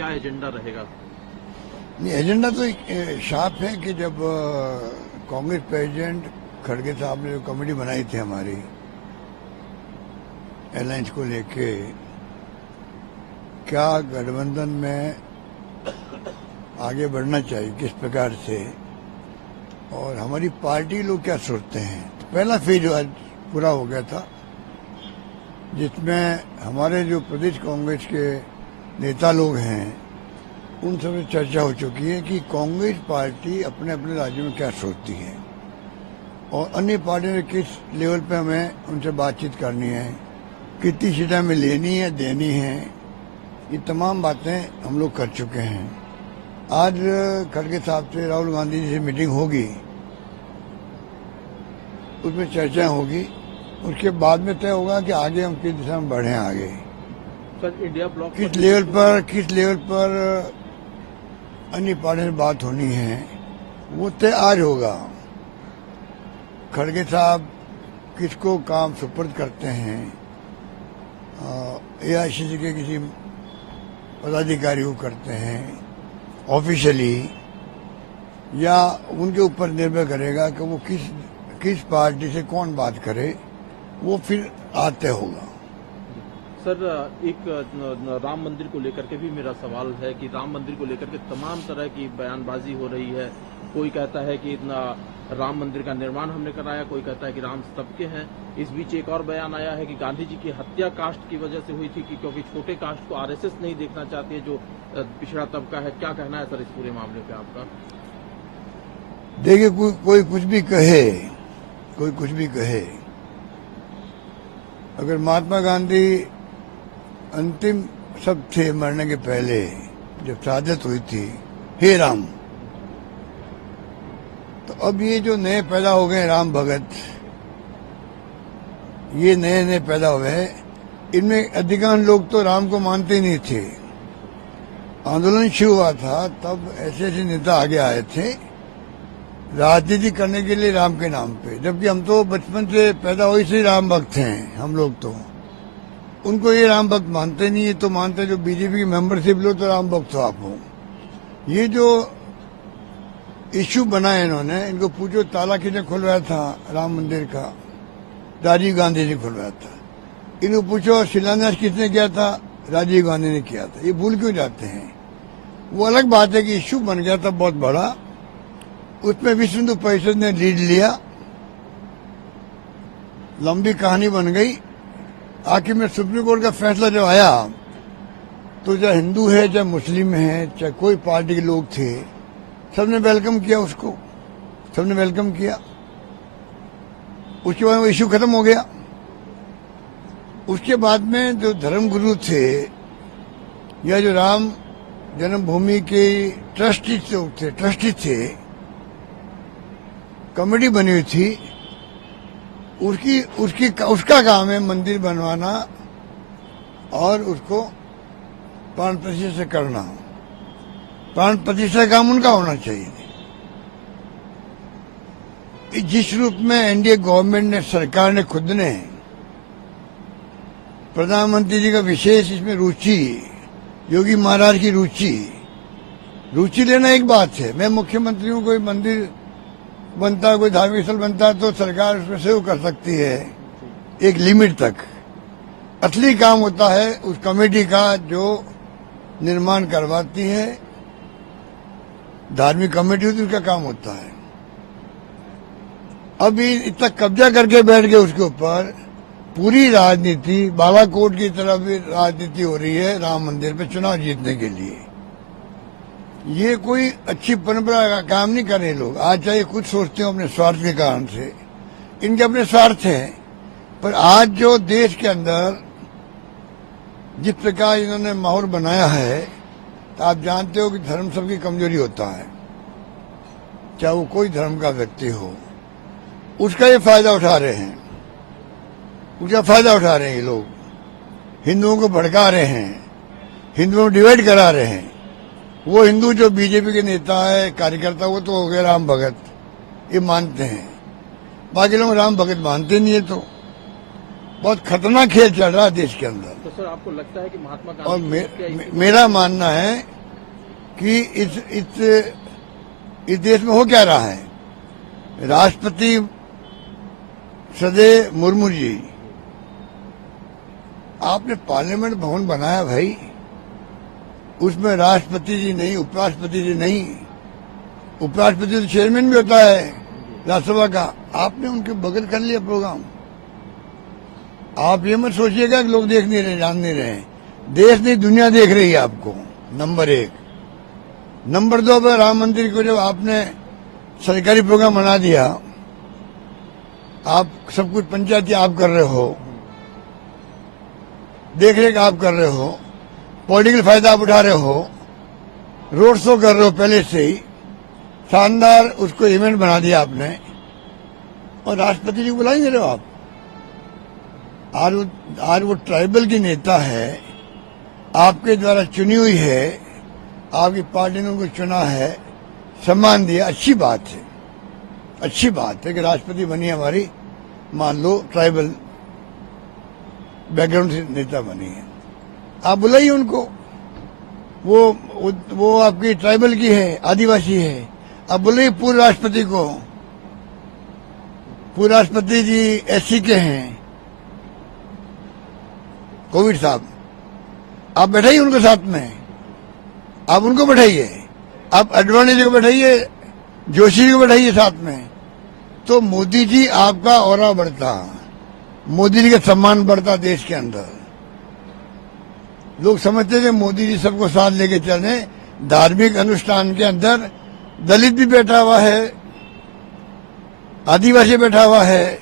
क्या एजेंडा रहेगा? नहीं, एजेंडा तो साफ है कि जब कांग्रेस प्रेसिडेंट खड़गे साहब ने जो कमेटी बनाई थी हमारी एलायंस को लेके, क्या गठबंधन में आगे बढ़ना चाहिए, किस प्रकार से, और हमारी पार्टी लोग क्या सोचते हैं। तो पहला फेज आज पूरा हो गया था, जिसमें हमारे जो प्रदेश कांग्रेस के नेता लोग हैं उन सबसे चर्चा हो चुकी है कि कांग्रेस पार्टी अपने अपने राज्यों में क्या सोचती है और अन्य पार्टियों ने किस लेवल पे हमें उनसे बातचीत करनी है, कितनी सीटें हमें लेनी है, देनी है। ये तमाम बातें हम लोग कर चुके हैं। आज खड़गे साहब से राहुल गांधी जी से मीटिंग होगी, उसमें चर्चा होगी, उसके बाद में तय होगा कि आगे हम किस दिशा में बढ़े। आगे सर इंडिया ब्लॉक किस लेवल पर अन्य पार्टी से बात होनी है वो तय आज होगा। खड़गे साहब किसको काम सुपुर्द करते हैं, एआईसीसी के किसी पदाधिकारी को करते हैं ऑफिशियली, या उनके ऊपर निर्भर करेगा कि वो किस पार्टी से कौन बात करे, वो फिर आते होगा। सर एक राम मंदिर को लेकर के भी मेरा सवाल है कि राम मंदिर को लेकर के तमाम तरह की बयानबाजी हो रही है। कोई कहता है कि राम मंदिर का निर्माण हमने कराया, कोई कहता है कि राम सबके हैं। इस बीच एक और बयान आया है कि गांधी जी की हत्या कास्ट की वजह से हुई थी, कि क्योंकि छोटे कास्ट को आरएसएस नहीं देखना चाहती है, जो पिछड़ा तबका है। क्या कहना है सर इस पूरे मामले पे आपका? देखिए, कोई कुछ भी कहे, अगर महात्मा गांधी अंतिम सब थे मरने के पहले, जब शहादत हुई थी, हे राम, तो अब ये जो नए पैदा हो गए राम भगत, ये नए पैदा हुए, इनमें अधिकांश लोग तो राम को मानते ही नहीं थे। आंदोलन शुरू हुआ था तब ऐसे नेता आगे आए थे राजनीति करने के लिए राम के नाम पे, जबकि हम तो बचपन से पैदा हुए से राम भक्त हैं। हम लोग तो उनको ये राम भक्त मानते नहीं है, तो मानते जो बीजेपी की मेंबरशिप लो तो राम भक्त हो आप हो। ये जो इश्यू बना है इन्होंने, इनको पूछो ताला किसने खुलवाया था राम मंदिर का? राजीव गांधी ने खुलवाया था। इनको पूछो शिलान्यास किसने किया था? राजीव गांधी ने किया था। ये भूल क्यों जाते हैं? वो अलग बात है कि इश्यू बन गया था बहुत बड़ा, उसमें विश्व हिंदू परिषद ने लीड लिया, लंबी कहानी बन गई। आखिर में सुप्रीम कोर्ट का फैसला जब आया तो चाहे हिंदू है, चाहे मुस्लिम है, चाहे कोई पार्टी के लोग थे, सबने वेलकम किया उसको, सबने वेलकम किया। उसके बाद वो इश्यू खत्म हो गया। उसके बाद में जो धर्मगुरु थे या जो राम जन्मभूमि के ट्रस्टी थे, कमेटी बनी हुई थी, उसका काम है मंदिर बनवाना और उसको प्राण प्रतिष्ठा से करना। प्राण प्रतिष्ठा काम उनका होना चाहिए। जिस रूप में एनडीए गवर्नमेंट ने, सरकार ने, खुद ने, प्रधानमंत्री जी का विशेष इसमें रुचि, योगी महाराज की रुचि लेना एक बात है। मैं मुख्यमंत्री हूं, कोई मंदिर बनता है, कोई धार्मिक स्थल बनता है तो सरकार उसमें सहयोग कर सकती है एक लिमिट तक। असली काम होता है उस कमेटी का जो निर्माण करवाती है, धार्मिक कमेटी होती है, उसका काम होता है। अभी इतना कब्जा करके बैठ गए उसके ऊपर, पूरी राजनीति बालाकोट की तरह भी राजनीति हो रही है राम मंदिर पे चुनाव जीतने के लिए। ये कोई अच्छी परंपरा का काम नहीं कर रहे लोग। आज चाहे कुछ सोचते हो अपने स्वार्थ के कारण से, इनके अपने स्वार्थ हैं, पर आज जो देश के अंदर जिस प्रकार इन्होंने माहौल बनाया है, तो आप जानते हो कि धर्म सबकी कमजोरी होता है, चाहे वो कोई धर्म का व्यक्ति हो, उसका ये फायदा उठा रहे हैं। ये लोग हिंदुओं को भड़का रहे हैं, हिंदुओं को डिवाइड करा रहे हैं। वो हिंदू जो बीजेपी के नेता है, कार्यकर्ता, वो तो हो गए राम भगत, ये मानते हैं। बाकी लोग राम भगत मानते नहीं है। तो बहुत खतरनाक खेल चल रहा है देश के अंदर। तो सर आपको लगता है कि महात्मा गांधी और मेरा मानना है कि इस देश में हो क्या रहा है। राष्ट्रपति सदे मुर्मू जी, आपने पार्लियामेंट भवन बनाया भाई, उसमें राष्ट्रपति जी नहीं, उपराष्ट्रपति जी नहीं। उपराष्ट्रपति तो चेयरमैन भी होता है राज्यसभा का, आपने उनके बगल कर लिया प्रोग्राम। आप ये मत सोचिएगा कि लोग देख नहीं रहे, जान नहीं रहे। देश नहीं, दुनिया देख रही है आपको, नंबर 1। नंबर 2 पर राम मंदिर को जब आपने सरकारी प्रोग्राम बना दिया, आप सब कुछ पंचायती आप कर रहे हो, देख रेख आप कर रहे हो, पॉलिटिकल फायदा आप उठा रहे हो, रोड शो कर रहे हो पहले से ही, शानदार उसको इवेंट बना दिया आपने, और राष्ट्रपति जी को बुला ही नहीं रहे हो आप। आज वो ट्राइबल की नेता है, आपके द्वारा चुनी हुई है, आपकी पार्टी ने उनको चुना है, सम्मान दिया, अच्छी बात है। अच्छी बात है कि राष्ट्रपति बनी हमारी, मान लो ट्राइबल बैकग्राउंड से नेता बनी है, आप बुलाइए उनको। वो आपकी ट्राइबल की है, आदिवासी है, आप बुलाइए पूर्व राष्ट्रपति को। पूर्व राष्ट्रपति जी एससी के हैं, कोविड साहब, आप बैठाइए उनको साथ में, आप उनको बैठाइए, आप अडवाणी जी को बैठाइए, जोशी जी को बैठाइए साथ में, तो मोदी जी आपका औरा बढ़ता, मोदी जी का सम्मान बढ़ता देश के अंदर। लोग समझते थे मोदी जी सबको साथ लेके चले। धार्मिक अनुष्ठान के अंदर दलित भी बैठा हुआ है, आदिवासी बैठा हुआ है,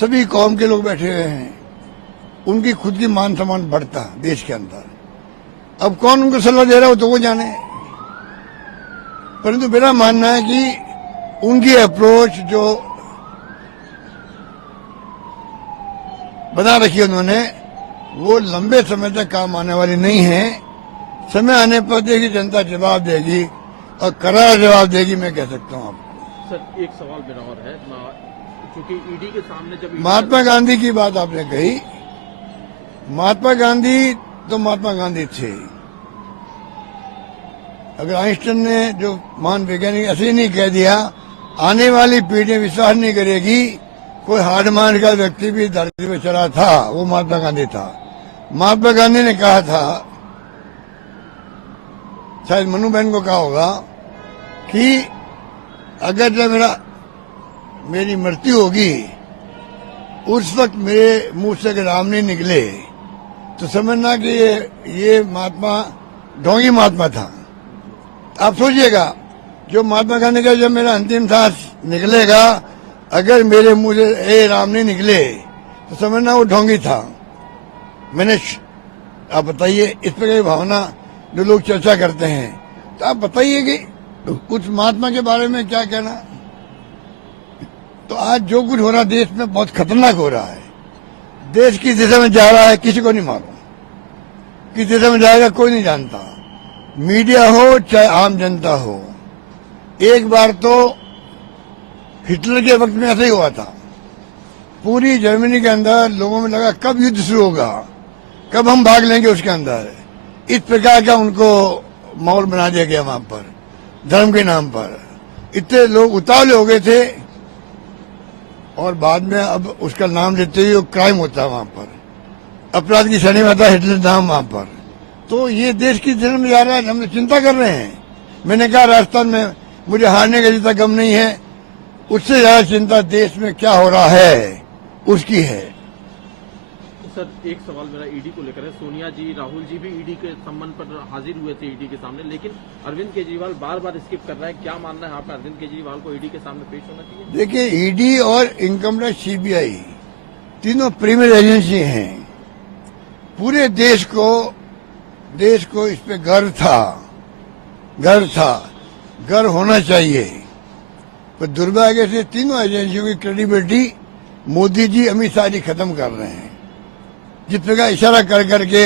सभी कौम के लोग बैठे हुए हैं, उनकी खुद की मान सम्मान बढ़ता देश के अंदर। अब कौन उनको सलाह दे रहा हो तो वो जाने, परंतु मेरा मानना है कि उनकी अप्रोच जो बना रखी है उन्होंने, वो लंबे समय तक काम आने वाली नहीं है। समय आने पर देखिए जनता जवाब देगी, और करारा जवाब देगी, मैं कह सकता हूँ आपको। सर एक सवाल मेरा और है, क्योंकि ईडी के सामने जब महात्मा गांधी की बात आपने कही, महात्मा गांधी तो महात्मा गांधी थे। अगर आइंस्टाइन ने जो महान वैज्ञानिक ऐसे ही नहीं कह दिया, आने वाली पीढ़ी विश्वास नहीं करेगी, कोई हार्ड माइंड का व्यक्ति भी धरती पे चला था, वो महात्मा गांधी था। महात्मा गांधी ने कहा था, शायद मनु बहन को कहा होगा, कि अगर जब मेरी मृत्यु होगी, उस वक्त मेरे मुंह से अगर राम नहीं निकले तो समझना कि ये महात्मा ढोंगी महात्मा था। आप सोचिएगा, जो महात्मा गांधी का जब मेरा अंतिम सांस निकलेगा, अगर मेरे मुंह से ए राम नहीं निकले तो समझना वो ढोंगी था। आप बताइए, इस पर की भावना जो लोग चर्चा करते हैं, तो आप बताइए कि उस महात्मा के बारे में क्या कहना। तो आज जो कुछ हो रहा है देश में बहुत खतरनाक हो रहा है। देश किस दिशा में जा रहा है किसी को नहीं मालूम, किस दिशा में जाएगा कोई नहीं जानता। मीडिया हो चाहे आम जनता हो। एक बार तो हिटलर के वक्त में ऐसा ही हुआ था, पूरी जर्मनी के अंदर लोगों में लगा कब युद्ध शुरू होगा, कब हम भाग लेंगे उसके अंदर। इस प्रकार का उनको माहौल बना दिया गया वहां पर, धर्म के नाम पर। इतने लोग उतावले हो गए थे, और बाद में अब उसका नाम लेते हुए क्राइम होता है वहां पर, अपराध की श्रेणी में आता है हिटलर नाम वहां पर। तो ये देश की दिशा में जा रहा है, हम चिंता कर रहे हैं। मैंने कहा राजस्थान में मुझे हारने का जितना गम नहीं है, उससे ज्यादा चिंता देश में क्या हो रहा है उसकी है। सर एक सवाल मेरा ईडी को लेकर है। सोनिया जी, राहुल जी भी ईडी के संबंध पर हाजिर हुए थे ईडी के सामने, लेकिन अरविंद केजरीवाल बार बार स्किप कर रहा है। क्या मानना है आपका, अरविंद केजरीवाल को ईडी के सामने पेश होना चाहिए? देखिए, ईडी और इनकम टैक्स सीबीआई तीनों प्रीमियर एजेंसी हैं। पूरे देश को इस पे गर्व था, गर्व होना चाहिए। पर दुर्भाग्य से तीनों एजेंसियों की क्रेडिबिलिटी मोदी जी, अमित शाह जी खत्म कर रहे हैं। जिस प्रकार इशारा कर करके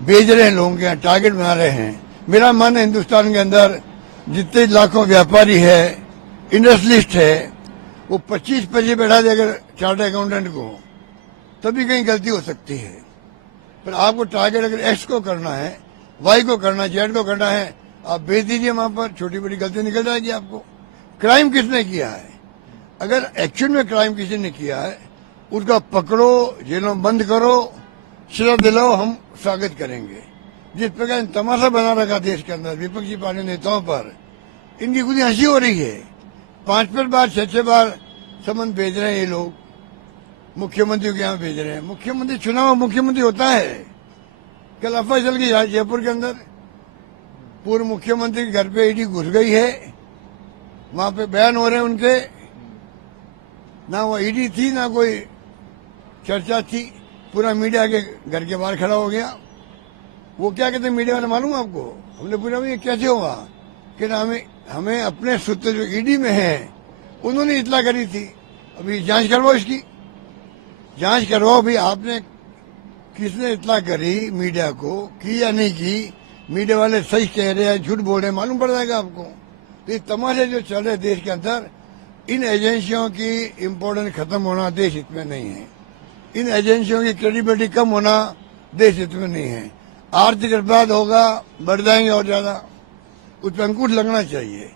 बेच रहे हैं, लोगों के टारगेट बना रहे हैं। मेरा मानना है हिंदुस्तान के अंदर जितने लाखों व्यापारी है, इंडस्ट्रियलिस्ट है, वो 25 पैसे बैठा दे अगर चार्टर्ड अकाउंटेंट को, तभी कहीं गलती हो सकती है। पर आपको टारगेट अगर एक्स को करना है वाई को करना, जेड को करना है, आप भेज दीजिए वहां पर, छोटी बड़ी गलती निकल जाएगी आपको। क्राइम किसने किया है? अगर एक्चुअल में क्राइम किसी ने किया है उसका पकड़ो, जेलों में बंद करो, सजा दिलाओ, हम स्वागत करेंगे। जिस प्रकार तमाशा बना रखा देश के अंदर विपक्षी पार्टी नेताओं पर, इनकी खुद हंसी हो रही है। 5-5 बार 6-6 बार समन भेज रहे हैं ये लोग, मुख्यमंत्री के यहाँ भेज रहे हैं। मुख्यमंत्री चुनाव मुख्यमंत्री होता है। कल अफवाह चल गई जयपुर के अंदर, पूर्व मुख्यमंत्री के घर पे ईडी घुस गई है, वहां पे बयान हो रहे हैं उनके, ना वो ईडी थी ना कोई चर्चा थी, पूरा मीडिया के घर के बाहर खड़ा हो गया। वो क्या कहते हैं मीडिया वाले, मालूम आपको? हमने पूछा ये कैसे हुआ कि ना हमें अपने सूत्र जो ईडी में है उन्होंने इतला करी थी। अभी जांच करवाओ, इसकी जांच करवाओ भी, आपने किसने इतला करी मीडिया को, की या नहीं की, मीडिया वाले सही कह रहे हैं झूठ बोल रहे हैं, मालूम पड़ जाएगा आपको। तो ये तमाशे जो चल रहे देश के अंदर, इन एजेंसियों की इम्पोर्टेंस खत्म होना देश हित में नहीं है। इन एजेंसियों की क्रेडिबिलिटी कम होना देश हित में नहीं है। आर्थिक अपराध होगा, बढ़ जाएंगे और ज्यादा, उस पर अंकुश लगना चाहिए।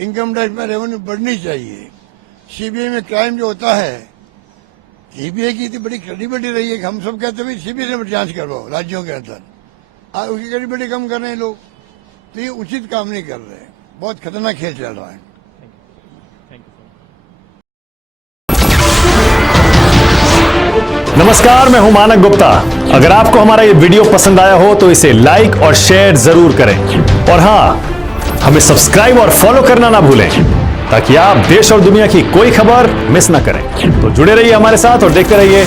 इनकम टैक्स में रेवेन्यू बढ़नी चाहिए। सीबीआई में क्राइम जो होता है, सीबीआई की इतनी बड़ी क्रेडिबिलिटी रही है कि हम सब कहते हैं सीबीआई में जांच करवाओ राज्यों के अंदर, आज उसकी क्रेडिबिलिटी कम कर रहे हैं लोग। तो ये उचित काम नहीं कर रहे, बहुत खतरनाक खेल चल रहा है। नमस्कार, मैं हूं मानक गुप्ता। अगर आपको हमारा ये वीडियो पसंद आया हो तो इसे लाइक और शेयर जरूर करें, और हां, हमें सब्सक्राइब और फॉलो करना ना भूलें ताकि आप देश और दुनिया की कोई खबर मिस ना करें। तो जुड़े रहिए हमारे साथ और देखते रहिए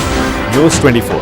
News 24।